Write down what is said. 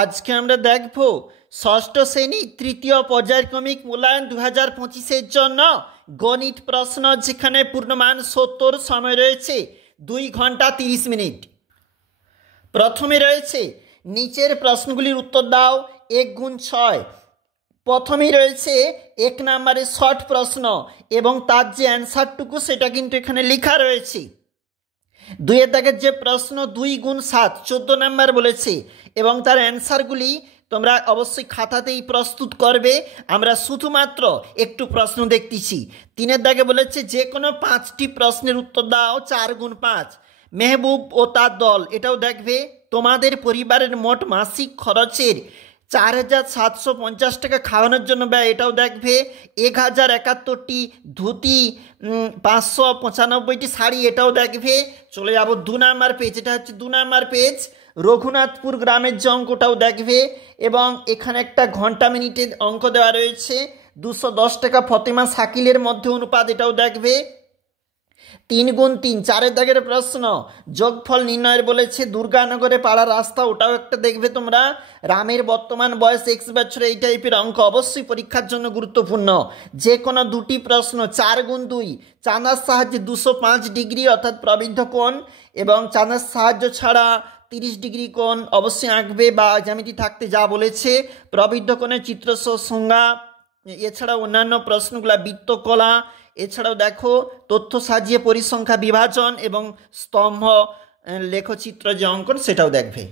আজকে আমরা দেখব ষষ্ঠ শ্রেণী তৃতীয় পর্যায়ক্রমিক মূল্যায়ন 2025-এর জন্য গণিত প্রশ্ন, যেখানে পূর্ণমান 70, সময় রয়েছে 2 ঘন্টা 30 মিনিট। প্রথমে রয়েছে নিচের প্রশ্নগুলির উত্তর দাও 1 গুণ 6। প্রথমেই রয়েছে 1 নম্বরের শর্ট প্রশ্ন এবং তার যে অ্যান্সারটুকু সেটা কিন্তু এখানে লেখা রয়েছে। 2 দাগের যে প্রশ্ন 2 গুণ 7 14 নম্বর বলেছে এবং তার অ্যান্সারগুলি তোমরা অবশ্যই খাতাতেই প্রস্তুত করবে। আমরা শুধুমাত্র একটু প্রশ্ন দেখতেছি। 3 দাগে বলেছে যে কোনো 5টি প্রশ্নের উত্তর দাও 4 গুণ 5। মেহবুব ও তার দল, এটাও দেখবে। তোমাদের পরিবারের মোট মাসিক খরচের 4750 টাকা খাওয়ানোর জন্য ব্যয়, এটাও দেখবে। 1071টি ধুতি, 595টি শাড়ি, এটাও দেখবে। চলে যাব 2 নম্বর পেজ, এটা হচ্ছে 2 নম্বর পেজ। রঘুনাথপুর গ্রামের যে অঙ্কটাও দেখবে এবং এখানে একটা ঘন্টা মিনিটের অঙ্ক দেওয়া রয়েছে। 210 টাকা ফতেমা শাকিলের মধ্যে অনুপাত, এটাও দেখবে। 3 গুণ 3 4 দাগের প্রশ্ন, যোগফল নির্ণয়ের বলেছে। দুর্গানগরে পাড়া রাস্তা, ওটাও একটা দেখবে তোমরা। রামের বর্তমান বয়স X বছর, এই টাইপের অঙ্ক অবশ্যই পরীক্ষার জন্য গুরুত্বপূর্ণ। যে কোনো 2টি প্রশ্ন 4 গুণ 2, চাঁদার সাহায্যে 205 ডিগ্রি অর্থাৎ প্রবৃদ্ধ কোণ এবং চাঁদার সাহায্য ছাড়া 30 ডিগ্রি কোণ অবশ্যই আঁকবে বা জ্যামিতি থাকতে যা বলেছে। প্রবৃদ্ধ কোণের চিত্রসহ সংজ্ঞা, এছাড়াও অন্যান্য প্রশ্নগুলো বৃত্তকলা, এছাড়াও দেখো তথ্য সাজিয়ে পরিসংখ্যা বিভাজন এবং স্তম্ভ লেখচিত্র যে অঙ্কন সেটাও দেখবে।